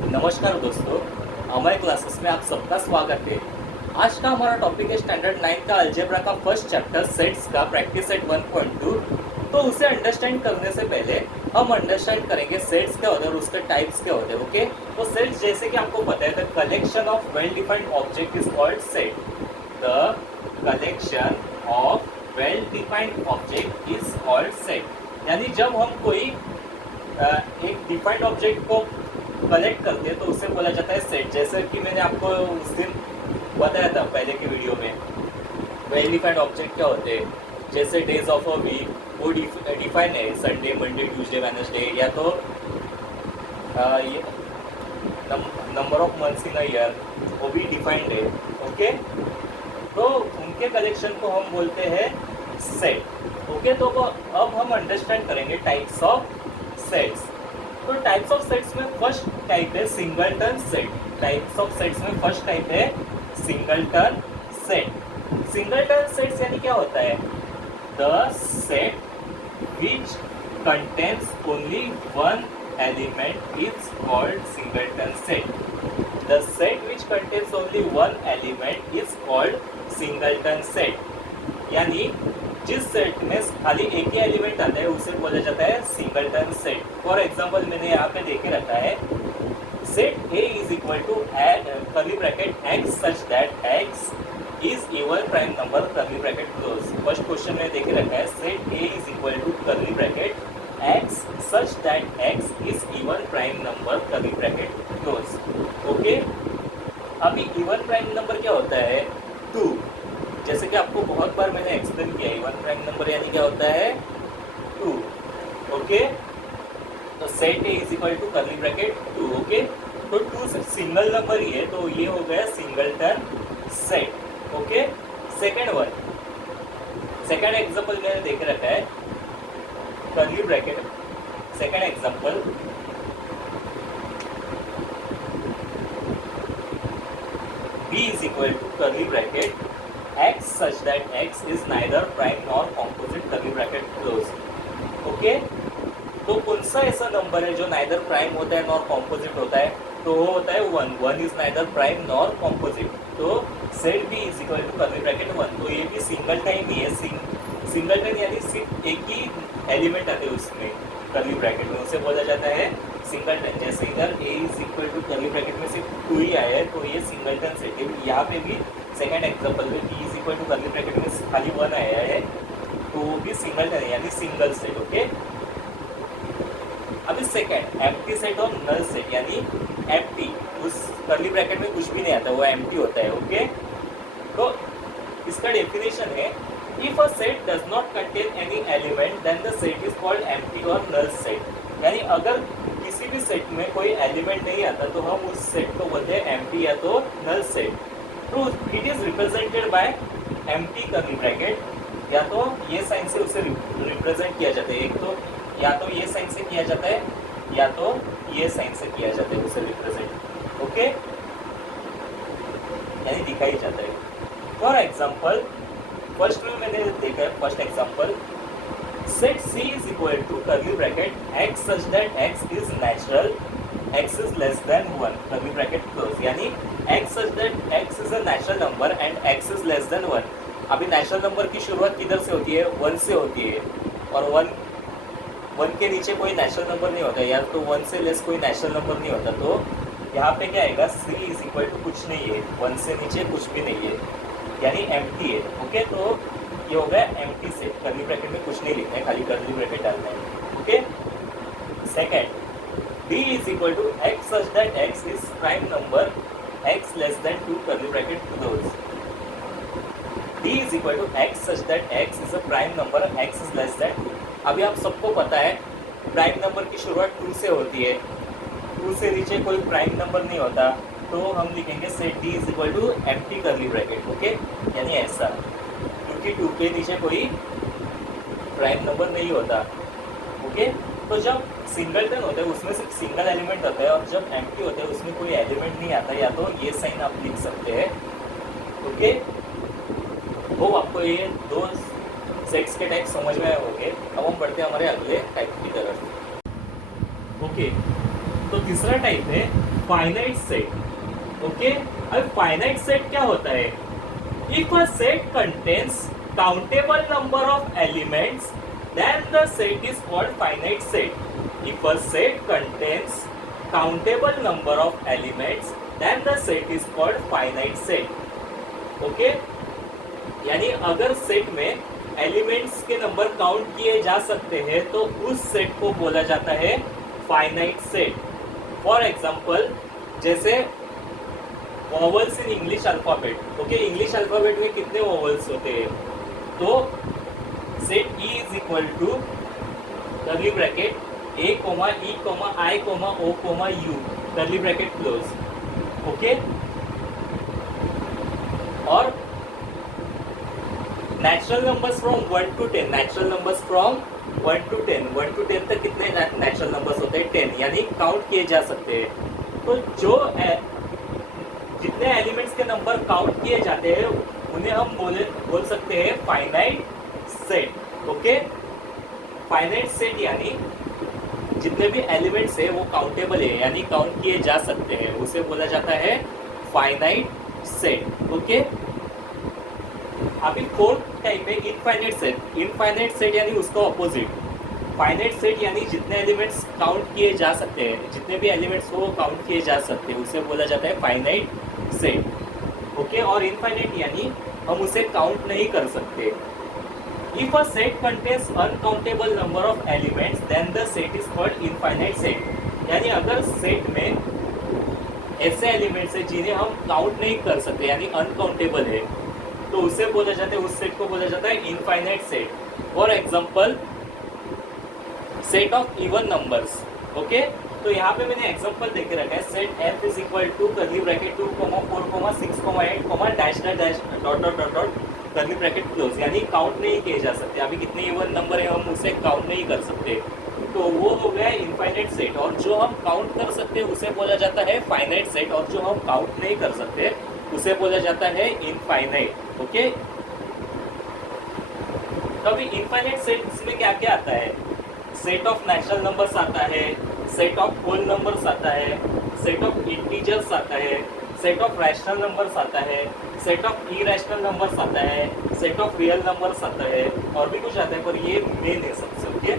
नमस्कार दोस्तों, हमारे क्लासेस में आप सबका स्वागत है। आज का हमारा टॉपिक है स्टैंडर्ड 9 का अलजेब्रा का फर्स्ट चैप्टर सेट्स का प्रैक्टिस सेट 1.2। तो उसे अंडरस्टैंड करने से पहले हम अंडरस्टैंड करेंगे सेट्स क्या होते हैं और उसके टाइप्स क्या होते हैं। ओके, तो सेट्स जैसे कि आपको पता है, the collection of well defined object is called set. The collection of well defined object is called set. यानी जब हम कोई एक डिफाइंड ऑब्जेक्ट को कलेक्ट करते हैं तो उसे बोला जाता है सेट। जैसे कि मैंने आपको उस दिन बताया था पहले के वीडियो में, वेल डिफाइंड ऑब्जेक्ट क्या होते हैं। जैसे डेज ऑफ अ वीक वो डिफाइन है, संडे, मंडे, ट्यूसडे, वेडनेसडे, या तो number of months in a year वो भी डिफाइंड है। ओके, तो उनके कलेक्शन को हम बोलते हैं सेट। ओके, तो अब हम अंडरस्टैंड करेंगे टाइप्स ऑफ सेट्स। तो टाइप्स ऑफ सेट्स में फर्स्ट टाइप है singleton set. Types of sets में फर्स्ट टाइप है सिंगलटन सेट। सिंगलटन सेट्स यानी क्या होता है? The set which contains only one element is called singleton set. The set which contains only one element is called singleton set. यानी जिस set में खाली एक ही एलिमेंट आता है उसे बोला जाता है सिंगलटन सेट। फॉर एग्जांपल मैंने यहाँ पे देखे रखा है, set A is equal to curly bracket x such that x is even prime number curly bracket close. First question में देखे रखा है, set A is equal to curly bracket x such that x is even prime number curly bracket close. Okay, अभी even prime number क्या होता है? 2। जैसे कि आपको बहुत बार मैंने एक्सप्लेन किया, इवन प्राइम नंबर यानी क्या होता है? 2। ओके, तो set A is equal to curly bracket 2। Okay, तो 2 सिर्फ सिंगल नंबर ही है, तो ये हो गया singleton set. Okay, second one, second example मैंने देख रखा है, curly bracket. Second example, b is equal to curly bracket x such that x is neither prime nor composite curly bracket close। Okay, तो कौन सा ऐसा नंबर है जो नाइदर प्राइम होता है नॉर कॉम्पोजिट होता है? तो वो होता है 1। 1 is neither prime nor composite. तो set b is equal to curly bracket 1। तो ये भी सिंगल टाइम ही है। सिंगल टाइम यानी सिर्फ एक ही एलिमेंट आते हैं उसमें कर्ली ब्रैकेट में, उसे बोला जाता है सिंगलटन। जैसे इधर a is equal to curly bracket में सिर्फ 2 ही आया है, तो ये सिंगलटन सेट है। यहाँ पे भी सेकंड एग्जांपल में b is equal to curly bracket में खाली 1 आया है, तो वो भी सिंगलटन है यानी सिंगल सेट। ओके, अभी सेकंड एम्प्टी सेट और नल सेट, यानी एम्प्टी, उस कर्ली ब्रैकेट में कुछ भी नहीं आता, वो एम्प्टी होता है। ओके, तो इसका डेफिनेशन है, if a set does not contain any element then the set is called empty और नल सेट। यानी अगर किसी भी सेट में कोई एलिमेंट नहीं आता तो हम उस सेट को बोलते हैं एम्प्टी या तो नल सेट। तो it is represented by empty curly bracket, या तो ये साइन से उसे रिप्रेजेंट किया जाता है। एक तो या तो ये साइन से किया जाता है या तो ये साइन से किया जाता है उसे रिप्रेजेंट। ओके, यानी दिखाई जाता है। फॉर एग्जांपल, फर्स्ट में मैंने देखा है, first example, set C is equal to curly bracket x such that x is natural, x is less than 1 curly bracket close। यानी x such that x is a natural number and x is less than 1। अभी natural number की शुरुआत किधर से होती है? 1 से होती है, और 1 के नीचे कोई नेचुरल नंबर नहीं होता, या तो 1 से लेस कोई नेचुरल नंबर नहीं होता। तो यहाँ पे क्या आएगा? C इज इक्वल टू कुछ नहीं है, 1 से नीचे कुछ भी नहीं है, यानी एम्प्टी है। ओके, तो ये हो गया एम्प्टी सेट। कर्ली ब्रैकेट में कुछ नहीं लिखना है, खाली कर्ली ब्रैकेट डालना है। Okay, second, b is equal to x such that x is prime number x less than 2 curly bracket close. b is equal to x such that x is a prime number x is less than 2। अभी आप सबको पता है prime number की शुरुआत 2 से होती है, 2 से नीचे कोई प्राइम नंबर नहीं होता, तो हम लिखेंगे set d is equal to empty curly bracket. Okay, यानी ऐसा, क्योंकि 2 के नीचे कोई प्राइम नंबर नहीं होता। ओके, तो जब सिंगलटन होता है उसमें सिर्फ सिंगल एलिमेंट होता है, और जब एम्प्टी होता है उसमें कोई एलिमेंट नहीं आता, या तो ये साइन आप लिख सकते हैं। ओके, वो आपको ये दो सेट्स के टाइप समझ में आए होंगे। अब हम बढ़ते हैं हमारे अगले टाइप की तरफ। ओके, तो तीसरा टाइप है फाइनाइट सेट. ओके, अब फाइनाइट सेट क्या होता है? If a set contains countable number of elements then the set is called finite set. If a set contains countable number of elements then the set is called finite set. Okay? यानी अगर set में elements के number count किए जा सकते हैं तो उस सेट को बोला जाता है फाइनाइट सेट. फॉर एग्जाम्पल, जैसे vowels in English alphabet. Okay, English alphabet में कितने वॉवल्स होते हैं? तो set E is equal to curly bracket A, E, I, O, U curly bracket close. Okay, और natural numbers from 1 to 10, natural numbers from 1 to 10, 1 to 10 तक कितने natural numbers होते हैं? 10, यानी काउंट किए जा सकते हैं. तो जो जितने एलिमेंट्स के नंबर काउंट किए जाते हैं उन्हें हम बोल सकते हैं finite set. Okay, finite set यानी जितने भी एलिमेंट्स है वो काउंटेबल है, यानी काउंट किए जा सकते हैं, उसे बोला जाता है फाइनाइट सेट. ओके, अभी फोर्थ टाइप है इनफाइनाइट सेट. इनफाइनाइट सेट यानी उसका ऑपोजिट. फाइनाइट सेट यानी जितने एलिमेंट्स काउंट किए जा सकते हैं, जितने भी एलिमेंट्स हो वो काउंट किए जा सकते हैं, उसे बोला जाता है फाइनाइट सेट. ओके, और इनफाइनाइट यानी हम उसे काउंट नहीं कर सकते. If a set contains uncountable number of elements, then the set is called infinite set. यानी अगर सेट में ऐसे एलिमेंट्स है जिन्हें हम काउंट नहीं कर सकते, यानी अनकाउंटेबल है, तो उसे बोला जाता है, उस सेट को बोला जाता है infinite set. For example, set of even numbers. Okay, तो यहाँ पे मैंने एग्जांपल देके रखा है. Set F is equal to curly bracket 2, 4, 6, 8, dash dash dot dot dot dot curly bracket close. यानी काउंट नहीं किए जा सकते. अभी कितने इवन नंबर है हम उसे काउंट नहीं कर सकते, तो वो हो गया इनफाइनाइट सेट. और जो हम काउंट कर सकते हैं उसे बोला जाता है फाइनाइट सेट, और जो हम काउंट नहीं कर सकते उसे बोला जाता है इनफाइनाइट. ओके, तो अभी इनफाइनाइट सेट में क्या क्या आता है? सेट ऑफ नेचुरल नंबर्स आता है, सेट ऑफ होल नंबर्स आता है, सेट ऑफ इंटीजर्स आता है, सेट ऑफ रैशनल नंबर्स आता है, सेट ऑफ इरेशनल नंबर्स आता है, सेट ऑफ रियल नंबर्स आता है, और भी कुछ आता है, पर ये मेन है सबसे. ओके,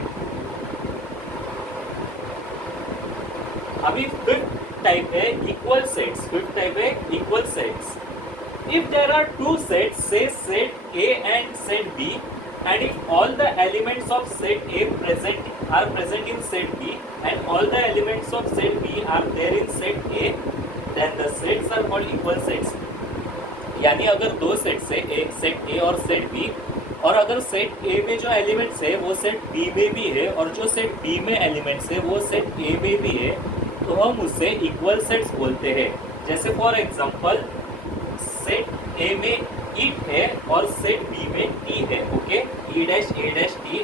अभी फिफ्थ टाइप है इक्वल सेट्स. फिफ्थ टाइप है equal sets. If there are two sets, से set A and set B, and if all the elements of set A are present in set B and all the elements of set B are there in set A, then the sets are called equal sets. यानी अगर दो sets है, एक set A और set B, और अगर set A में जो एलिमेंट्स है वो सेट B में भी है, और जो सेट B में एलिमेंट्स है वो सेट A में भी है, तो हम उसे इक्वल सेट्स बोलते हैं. जैसे फॉर एग्जांपल, सेट A में ईट है और सेट B में T है. Okay, E dash A dash T,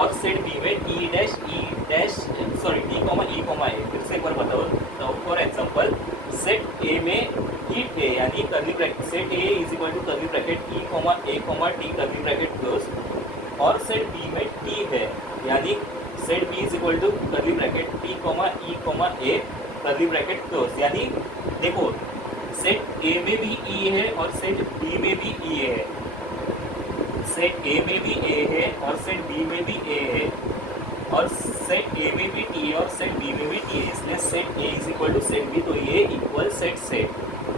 और सेट B में T dash E dash T comma E comma A. फिर से एक बार बताओ. तो फॉर एग्जांपल, सेट A में ईट है यानी curly bracket, set A is equal to curly bracket E comma A comma T curly bracket close, और set B में T है यानी set B is equal to curly bracket T comma E comma A curly bracket close. यानी देखो, set A में भी E है और सेट B में भी E है, सेट A में भी A है और सेट B में भी A है, और सेट A में भी T है और सेट B में भी T है, इसलिए set A is equal to set B, तो ये इक्वल सेट से.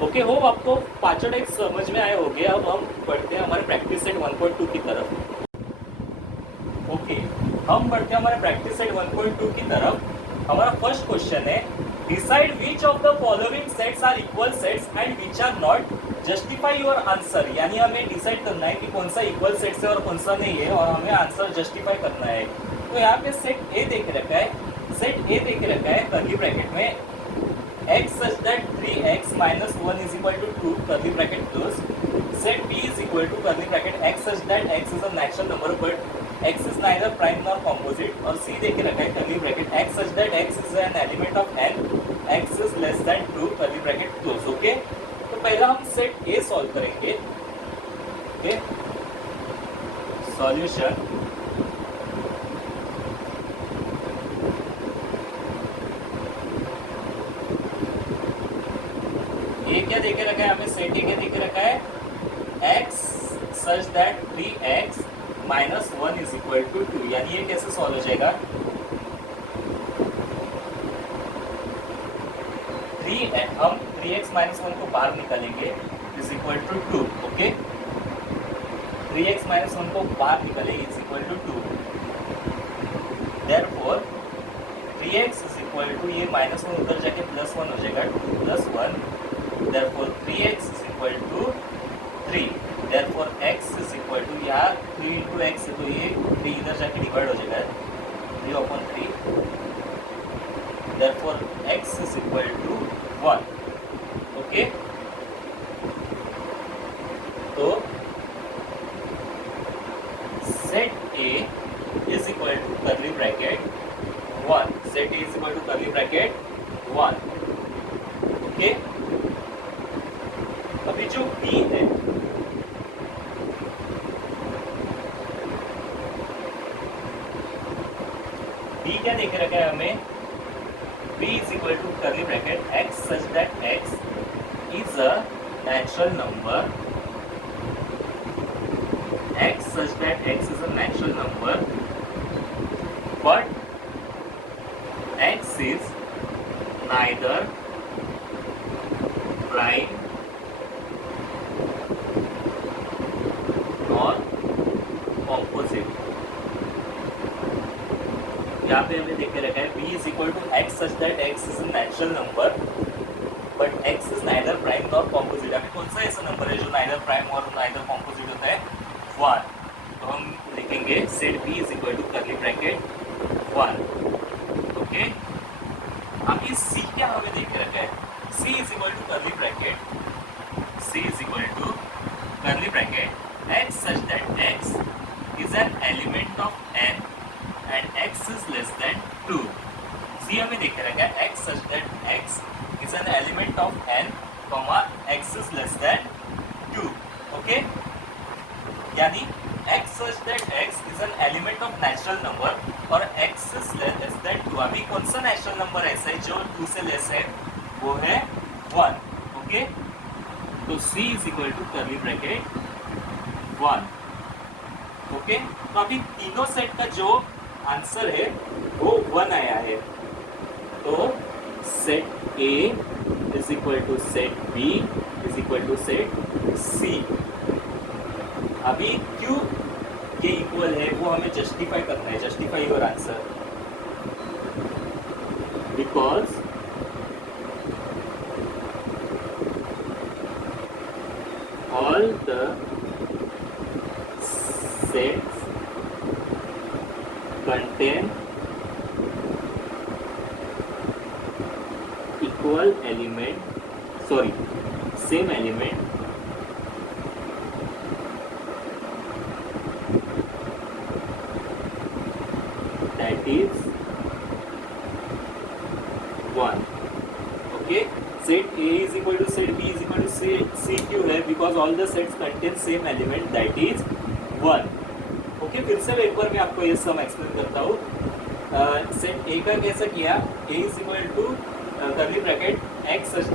ओके, होप आपको पांचों टाइप समझ में आए होंगे. अब हम बढ़ते हैं हमारे प्रैक्टिस सेट 1.2 की तरफ. ओके, हम बढ़ते हैं हमारे प्रैक्टिस सेट 1.2 की तरफ. हमारा फर्स्ट क्वेश्चन है, decide which of the following sets are equal sets and which are not, justify your answer. यानी हमें डिसाइड करना है कि कौन सा इक्वल सेट्स है और कौन सा नहीं है, और हमें आंसर जस्टिफाई करना है. तो यहाँ पे सेट A देख रखा है, सेट A देख रखा है कर्ली ब्रैकेट में x such that 3x minus 1 is equal to 2 curly bracket close. Set B is equal to curly bracket x such that x is a natural number but x is neither prime nor composite. और C देके रखा है curly bracket x such that x is an element of n, x is less than 2 curly bracket close. Okay, तो पहला हम set A solve करेंगे. Okay, solution. क्या देखे रखा है हमें, सेट ए क्या देखे रखा है, x such that 3x minus 1 is equal to 2, यानी ये कैसे सॉल्व हो जाएगा, 3 हम 3x माइनस 1 को बाहर निकालेंगे is equal to 2, okay, 3x minus 1 को बाहर निकालेंगे is equal to 2, therefore 3x is equal to, ये माइनस 1 उधर जाके प्लस 1 हो जाएगा, 2 plus 1, therefore 3x is equal to 3, therefore x is equal to, यहाँ 3 इंटू एक्स है तो ये 3 इधर जाके डिवाइड हो जाएगा 3/3, therefore x is equal to 1, okay. तो set a is equal to curly bracket 1, set a is equal to curly bracket 1, okay. अभी जो b है, b क्या देख रखा है हमें, b is equal to curly bracket x such that x is a natural number, x such that x is a natural number, but x is neither prime nor composite। यहाँ पे हमें देख के रखा है b is equal to x such that x is a natural number but x is neither prime nor composite। अभी कौन सा ऐसा नंबर है जो neither prime और neither composite होता है, 1, तो हम लिखेंगे set b is equal to curly bracket 1, okay. अभी c क्या हमें देख के रखा है, c is equal to curly bracket, c is equal to curly bracket x such that x is an element of n and x is less than 2। c हमें देख के रखा है x such that x is an element of n, x is less than 2, okay. यानी x such that x is an element of natural number और x is less than 2। अभी कौन सा नेचुरल नंबर ऐसा है जो 2 से लेस है, वो है 1, ओके। तो c is equal to curly bracket 1, okay. तो अभी तीनों सेट का जो आंसर है वो 1 आया है, तो set a is equal to set b is equal to set c। अभी क्यों ये इक्वल है वो हमें जस्टिफाई करना है, justify your answer, because all the sets contain equal element, sorry same element, that is 1, okay। set a is equal to set b is equal to c क्यों है, because all the sets contain same element that is 1, okay। फिर से एक बार मैं आपको ये सम explain करता हूँ। सेट a का कैसा किया, a is equal to curly bracket x such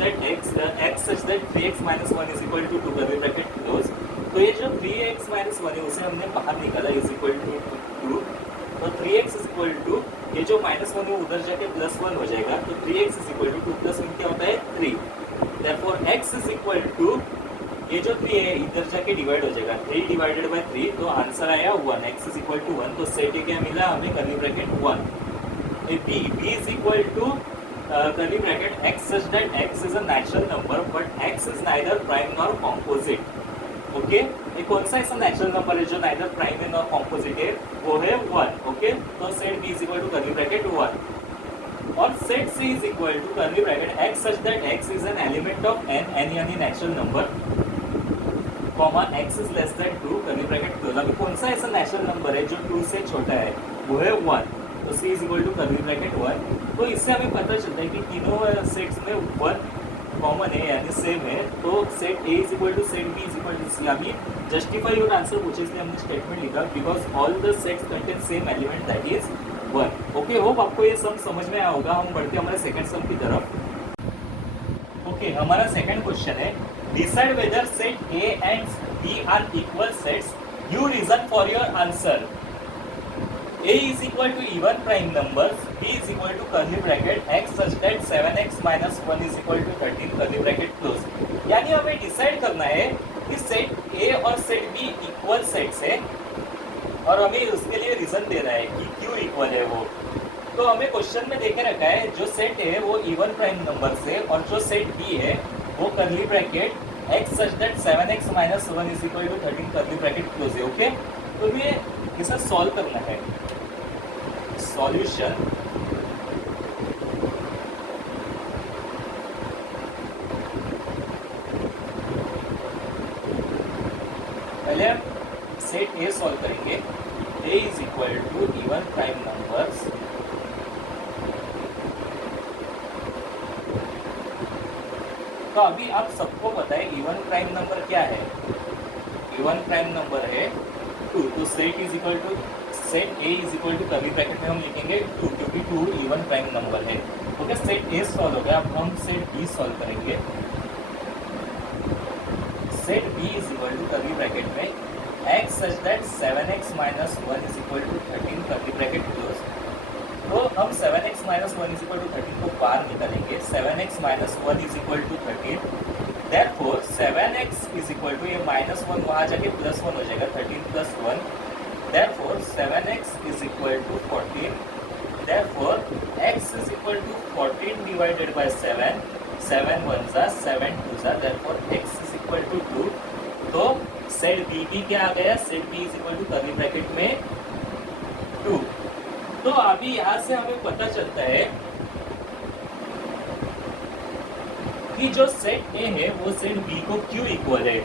that 3x minus 1 is equal to 2 curly bracket close. तो ये जो 3x minus 1 है उसे हमने बाहर निकाला is equal to 2, तो 3x इज इक्वल टू, ये जो माइनस 1 है उधर जाके प्लस 1 हो जाएगा, तो 3x is equal to 2 plus 1 क्या होता है 3, therefore x is equal to, ये जो 3 है इधर जाके डिवाइड हो जाएगा 3 डिवाइडेड बाय 3, तो आंसर आया 1, x इज इक्वल टू 1। तो सेट क्या मिला हमें, curly bracket 1। b is equal to curly bracket x such that x is a natural number but x is neither prime nor composite, okay. ये कौन सा ऐसा नेचुरल नंबर है जो नाइदर प्राइम है नॉर कॉम्पोजिट है, वो है 1, ओके। तो set b is equal to curly bracket 1 और set c is equal to curly bracket x such that x is an element of n यानी natural number, comma x is less than 2 curly bracket close. अभी कौन सा ऐसा natural number है जो 2 से छोटा है, वो है 1, तो c is equal to curly bracket 1। तो इससे हमें पता चलता है कि तीनों सेट्स में 1 कॉमन है यानी सेम है, तो set a is equal to set b is equal to c। अभी जस्टिफाई योर आंसर पूछे इसलिए हमने स्टेटमेंट लिखा, because all the sets contain same element that is 1, okay. Hope आपको ये सम समझ में आया होगा। हम बढ़ते हैं हमारे सेकंड सम की तरफ, ओके, हमारा सेकंड क्वेश्चन है decide whether set A and B are equal sets, give reason for your answer. A is equal to even prime numbers, B is equal to curly bracket x such that 7x minus 1 is equal to 13 curly bracket close। यानी हमें decide करना है कि set A और set B equal sets है और हमें उसके लिए रीजन देना है कि क्यों इक्वल है वो। तो हमें क्वेश्चन में देखे रखा है जो सेट है वो इवन प्राइम नंबर से और जो सेट B है वो curly bracket x such that 7x minus 1 is equal to 13 curly bracket close है। ओके, तो ये इसे सॉल्व करना है। सॉल्यूशन पहले हम सेट ए सॉल्व करेंगे। A is equal to even prime numbers तो अभी आप सबको पता है इवन प्राइम नंबर क्या है। इवन प्राइम नंबर है 2, तो set is equal to set A is equal to curly bracket में हम लिखेंगे 2 क्योंकि 2 इवन प्राइम नंबर है। ओके, सेट ए सॉल्व हो गया। अब हम सेट बी सॉल्व करेंगे। Set B is equal to curly bracket में x such that 7x minus 1 is equal to 13 curly bracket close. तो हम 7x minus 1 is equal to 13 को बाहर निकालेंगे। 7x minus 1 is equal to 13, therefore 7x is equal to ये minus 1 वहाँ जाके plus 1 हो जाएगा, 13 plus 1, therefore 7x is equal to 14, therefore x is equal to 14 divided by 7, 7 1s are 7 2s are, therefore x is equal to 2। तो set b भी क्या आ गया, set b is equal to curly bracket में 2। तो अभी यहाँ से हमें पता चलता है कि जो सेट a है वो सेट b को क्यों इक्वल है।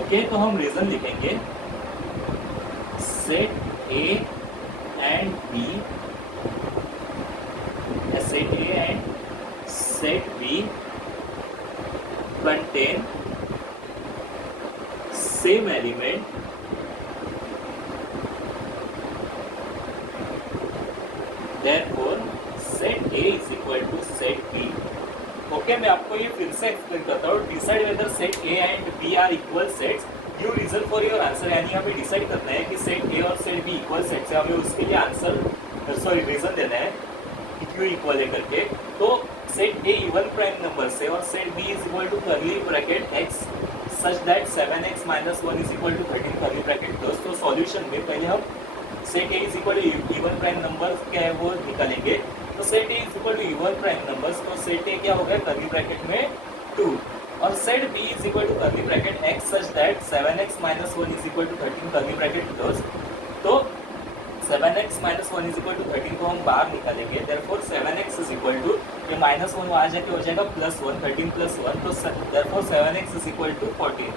ओके, तो हम रीजन लिखेंगे set A and B, set A and set B contain same element therefore set A is equal to set B. Okay, मैं आपको ये फिर से एक्सप्लेन करता हूँ। Decide whether set A and B are equal sets, give reason for your answer. यानी हमें decide करना है कि सेट ए और सेट बी इक्वल सेट्स है, हमें उसके लिए आंसर सॉरी रीजन देना है कि क्यों इक्वल है करके। तो set A even prime number से और set B is equal to curly bracket x such that 7x minus 1 is equal to 13 curly bracket close. तो सॉल्यूशन में पहले हम set A is equal to even prime number क्या है वो निकालेंगे। तो set A is equal to even prime numbers, तो सेट ए क्या हो गया कर्ली ब्रैकेट में 2 और set B is equal to curly bracket x such that 7x minus 1 is equal to 13 curly bracket close. तो 7x minus 1 is equal to 13 को हम बाहर निकालेंगे, therefore 7x is equal to ये माइनस 1 वहाँ जाके हो जाएगा प्लस 1, 13 प्लस 1, तो therefore 7x is equal to 14,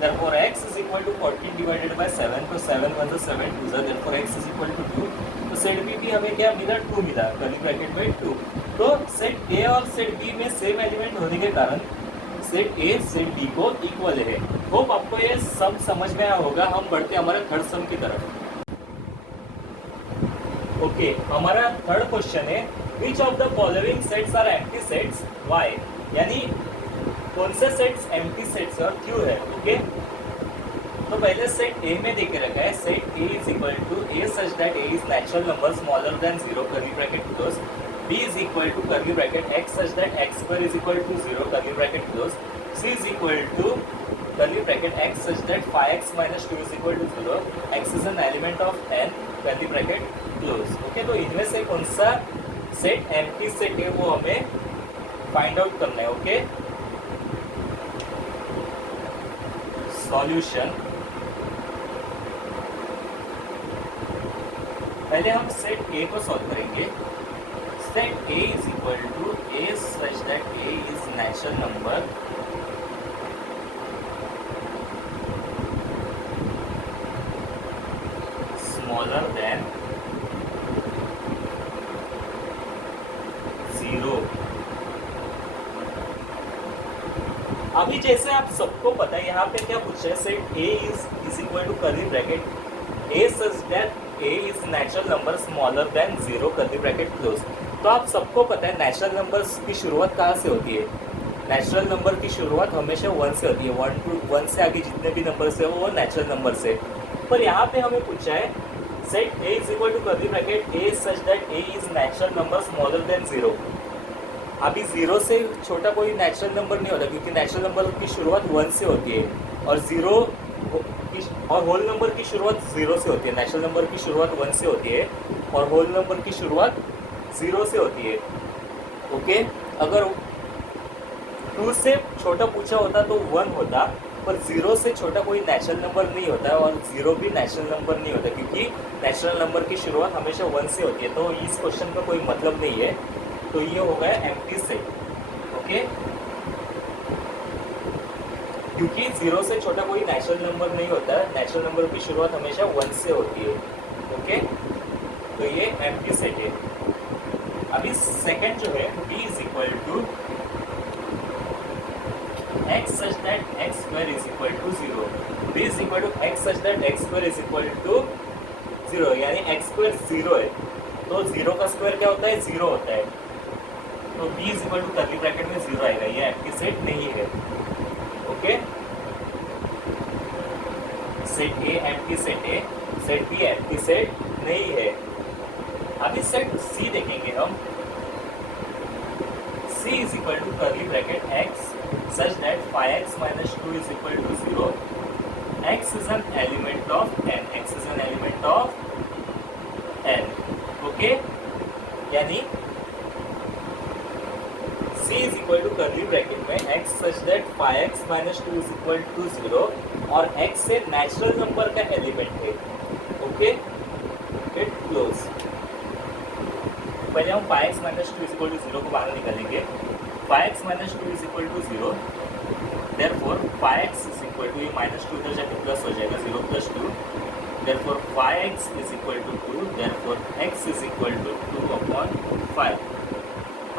therefore x is equal to 14 divided by 7, तो 7 1 से 7 2 जा, therefore x is equal to 2। तो सेट बी भी हमें क्या मिला, 2 मिला कर्ली ब्रैकेट में 2। तो सेट ए और सेट बी में सेम एलिमेंट होने के कारण सेट ए सेट बी को इक्वल है। होप आपको ये सब समझ में आया होगा। हम बढ़ते हमारे थर्ड सम की तरफ। ओके, हमारा थर्ड क्वेश्चन है which of the following sets are empty sets, why. यानी कौन से सेट्स एम्प्टी सेट्स और क्यों है। ओके, तो पहले सेट ए में देके रखा है set A is equal to A such that A is natural number smaller than 0 curly bracket close, B is equal to curly bracket x such that x square is equal to 0 curly bracket close, C is equal to curly bracket x such that 5x minus 2 is equal to 0, x is an element of n curly bracket close. Okay, तो इनमें से कौन सा set empty set है वो हमें find out करना है। ओके, सॉल्यूशन पहले हम सेट ए को सॉल्व करेंगे। Set A is equal to A such that A is natural number smaller than 0। अभी जैसे आप सबको पता है यहाँ पे क्या पूछा है, set A is equal to curly bracket A such that set A is natural number smaller than 0 curly bracket close. तो आप सबको पता है नेचुरल नंबर्स की शुरुआत कहाँ से होती है? नेचुरल नंबर की शुरुआत हमेशा 1 से होती है। 1 से आगे जितने भी नंबर्स है वो नेचुरल नंबर से। पर यहाँ पे हमें पूछा है set A is equal to curly bracket A such that A is natural number smaller than 0। अभी 0 से छोटा कोई नेचुरल नंबर नहीं होता, क्योंकि नेचुरल नंबर की शुरुआत 1 से होती है और होल नंबर की शुरुआत 0 से होती है। नेचुरल नंबर की शुरुआत 1 से होती है और होल नंबर की शुरुआत 0 से होती है। ओके, अगर 2 से छोटा पूछा होता तो 1 होता, पर 0 से छोटा कोई नेचुरल नंबर नहीं होता और 0 भी नेचुरल नंबर नहीं होता, क्योंकि नेचुरल नंबर की शुरुआत हमेशा 1 से होती है। तो इस क्वेश्चन का कोई मतलब नहीं है। तो ये हो गया एम्प्टी सेट। ओके, क्योंकि 0 से छोटा कोई नेचुरल नंबर नहीं होता, नेचुरल नंबर की शुरुआत हमेशा 1 से होती है। ओके, तो ये एम्प्टी सेट है। अभी सेकंड जो है b is equal to x such that x square is equal to 0, b is equal to x such that x square is equal to 0, यानी x square 0 है तो 0 का स्क्वायर क्या होता है? 0 होता है। तो b is equal to curly bracket में 0 आएगा, ये एम्प्टी सेट नहीं है। ओके, सेट ए एम्प्टी सेट है, सेट बी एम्प्टी सेट नहीं है। अभी सेट सी देखेंगे हम। C is equal to curly bracket x such that 5x minus 2 is equal to 0. X is an element of n. X is an element of n. Okay? यानी C is equal to curly bracket में x such that 5x minus 2 is equal to 0 और x से natural number का element है। Okay, it close. पहले हम 5x minus 2 is equal to 0 को बाहर निकालेंगे। 5x minus 2 is equal to 0, therefore 5x is equal to, ये माइनस 2 इधर जाके प्लस हो जाएगा, 0 plus 2, therefore 5x is equal to 2, therefore x is equal to 2/5।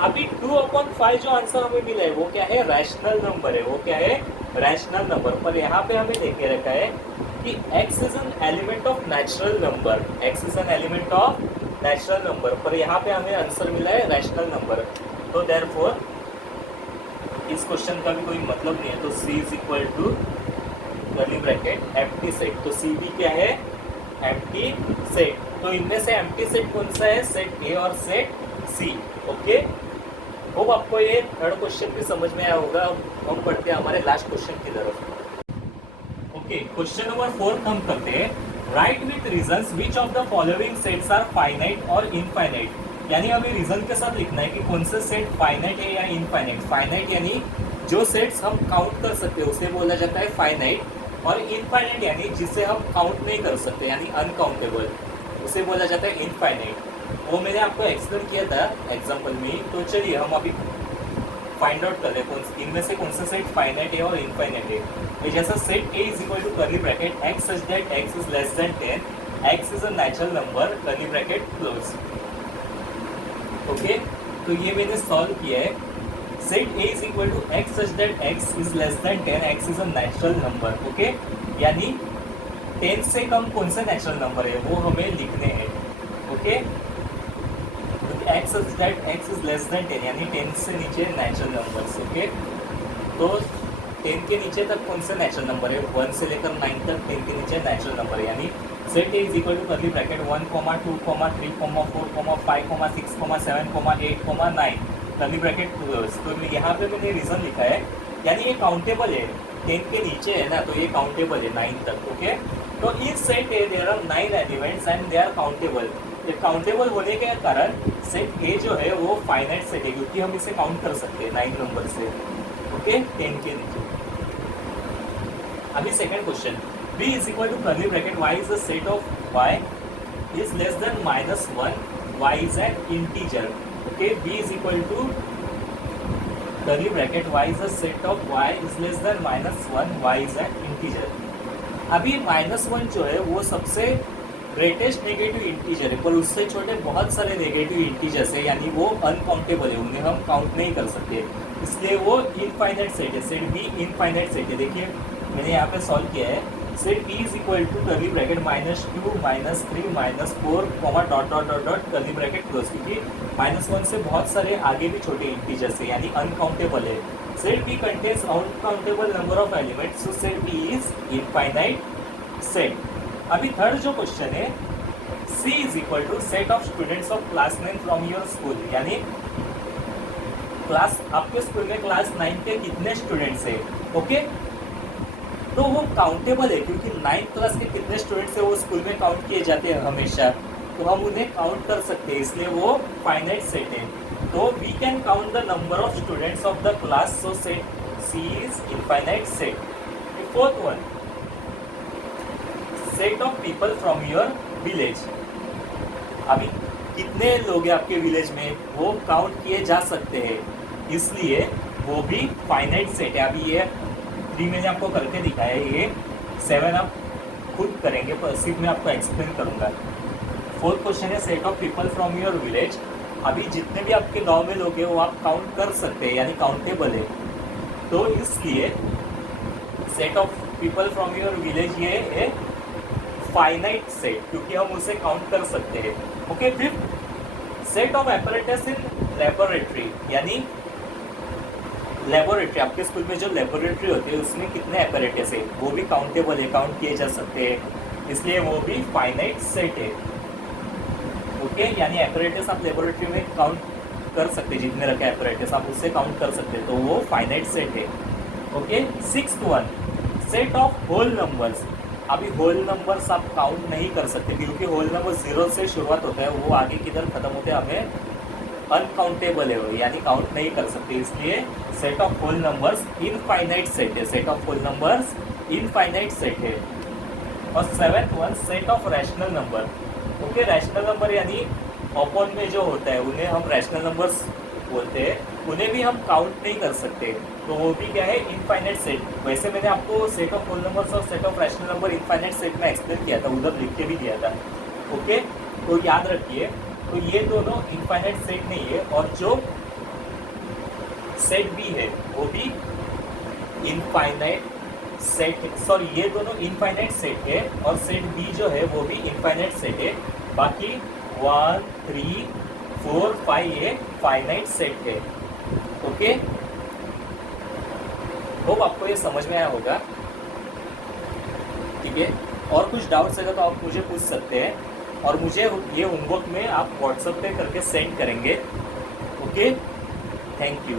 अभी 2/5 जो आंसर हमें मिला है वो क्या है? रैशनल नंबर है। वो क्या है? Rational number. पर यहाँ पे हमें देखे रखा है कि x is an element of natural number, x is an element of natural number, पर यहाँ पे हमें आंसर मिला है रैशनल नंबर। तो देयरफॉर इस क्वेश्चन का भी कोई मतलब नहीं है। तो C is equal to curly bracket empty set. तो C भी क्या है? Empty set. तो इनमें से एम्प्टी सेट कौन सा है? सेट ए और सेट C। ओके, होप आपको ये थर्ड क्वेश्चन भी समझ में आया होगा। अब हम बढ़ते हैं हमारे लास्ट क्वेश्चन की तरफ। ओके, क्वेश्चन नंबर 4 हम करते हैं। Write with reasons which of the following sets are finite और इनफाइनाइट। यानी हमें रीजन के साथ लिखना है कि कौन से सेट फाइनाइट है या इनफाइनाइट। फाइनाइट यानी जो सेट्स हम काउंट कर सकते हैं उसे बोला जाता है फाइनाइट, और इनफाइनाइट यानी जिसे हम काउंट नहीं कर सकते यानी अनकाउंटेबल, उसे बोला जाता है इनफाइनाइट। वो मैंने आपको एक्सप्लेन किया था एग्जाम्पल में। तो चलिए हम अभी फाइंड आउट कर रहे हैं इनमें से कौन सा सेट फाइनाइट है और इनफाइनाइट है। ये जैसा set A is equal to curly bracket x such that x is less than 10, X is a natural number, curly bracket close. Okay, तो ये मैंने सॉल्व किया है। Set A is equal to X such that x is less than 10, X is a natural number. Okay, यानी 10 से कम कौन सा natural number है वो हमें लिखने हैं। Okay, x such that x is less than 10 यानी 10 से नीचे नेचुरल नंबर्स। ओके, तो 10 के नीचे तक कौन सा नेचुरल नंबर है? 1 से लेकर 9 तक 10 के नीचे नेचुरल नंबर है। यानी set A is equal to curly bracket 1, 2, 3, 4, 5, 6, 7, 8, 9 curly bracket close. तो यहाँ पे मैंने रीजन लिखा है, यानी ये काउंटेबल है। 10 के नीचे है ना, तो ये काउंटेबल है 9 तक। ओके, तो इस set A there are 9 elements and they are countable. ये काउंटेबल होने के कारण सेट ए जो है वो फाइनाइट सेट है, क्योंकि हम इसे काउंट कर सकते हैं 9 नंबर से। ओके, 10 के नीचे। अभी second question, b is equal to curly bracket y is the set of y is less than -1, y is an integer. Okay, b is equal to curly bracket y is the set of y is less than -1, y is an integer. अभी -1 जो है वो सबसे greatest negative integer है, पर उससे छोटे बहुत सारे नेगेटिव इंटीजर्स है, यानी वो अनकाउंटेबल है, उन्हें हम काउंट नहीं कर सकते, इसलिए वो इनफाइनाइट सेट है। सेट बी इनफाइनाइट सेट है। देखिए मैंने यहाँ पे सॉल्व किया है। Set B is equal to curly bracket -2 -3 -4 comma dot dot dot dot curly bracket close, क्योंकि -1 से बहुत सारे आगे भी छोटे इंटीजर्स है यानी अनकाउंटेबल है। Set B contains uncountable number of elements, so set B is infinite set. अभी थर्ड जो क्वेश्चन है, C is equal to set of students of class 9 from your school, यानी क्लास आपके स्कूल में class 9 के कितने students है। Okay, तो वो काउंटेबल है क्योंकि 9th क्लास के कितने स्टूडेंट्स है वो स्कूल में काउंट किए जाते हैं हमेशा, तो हम उन्हें काउंट कर सकते हैं, इसलिए वो फाइनाइट सेट है। तो we can count the number of students of the class, so set C is infinite set. Fourth one, set of people from your village. अभी कितने लोग हैं आपके विलेज में वो काउंट किए जा सकते हैं, इसलिए वो भी फाइनाइट सेट है। अभी ये 3 मैंने आपको करके दिखाया है, ये 7 आप खुद करेंगे, पर सिर्फ मैं आपको एक्सप्लेन करूंगा। फोर्थ क्वेश्चन है set of people from your village. अभी जितने भी आपके गांव में लोग हैं वो आप काउंट कर सकते हैं, यानी काउंटेबल है, तो इसलिए set of people from your village ये है फाइनाइट सेट, क्योंकि हम उसे काउंट कर सकते हैं। Okay, fifth, set of apparatus in laboratory, यानी लेबोरेटरी आपके स्कूल में जो लेबोरेटरी होती है उसमें कितने एपरेटस है वो भी काउंटेबल है, काउंट किए जा सकते हैं, इसलिए वो भी फाइनाइट सेट है। ओके, यानी एपरेटस आप लेबोरेटरी में काउंट कर सकते हैं, जितने रखे एपरेटस आप उससे काउंट कर सकते हैं, तो वो फाइनाइट सेट है। Okay, sixth one, set of whole numbers. अभी होल नंबर्स आप काउंट नहीं कर सकते क्योंकि होल नंबर 0 से शुरुआत होता है, वो आगे किधर खत्म होते हैं हमें अनकाउंटेबल है वो, यानी काउंट नहीं कर सकते, इसलिए set of whole numbers infinite set है। Set of whole numbers infinite set है। और seventh one, set of rational number. Okay, rational number यानी अपॉन में जो होता है उन्हें हम रैशनल नंबर्स बोलते हैं, उन्हें भी हम काउंट नहीं कर सकते, तो वो भी क्या है इनफाइनाइट सेट। वैसे मैंने आपको सेट ऑफ होल नंबर्स और set of rational number infinite set में एक्सप्लेन किया था, उधर लिख के भी दिया था। ओके, तो याद रखिए, तो ये दोनों इनफाइनाइट सेट नहीं है, और जो सेट बी है वो भी इनफाइनाइट सेट, सॉरी ये दोनों इनफाइनाइट सेट है, और सेट बी जो है वो भी इनफाइनाइट सेट है। बाकी 1 3 4 5 ये फाइनाइट सेट है। ओके, होप आपको ये समझ में आया होगा। ठीक है, और कुछ डाउट्स अगर तो आप मुझे पूछ सकते हैं, और मुझे ये होमवर्क में आप व्हाट्सएप पे करके सेंड करेंगे। Okay, thank you.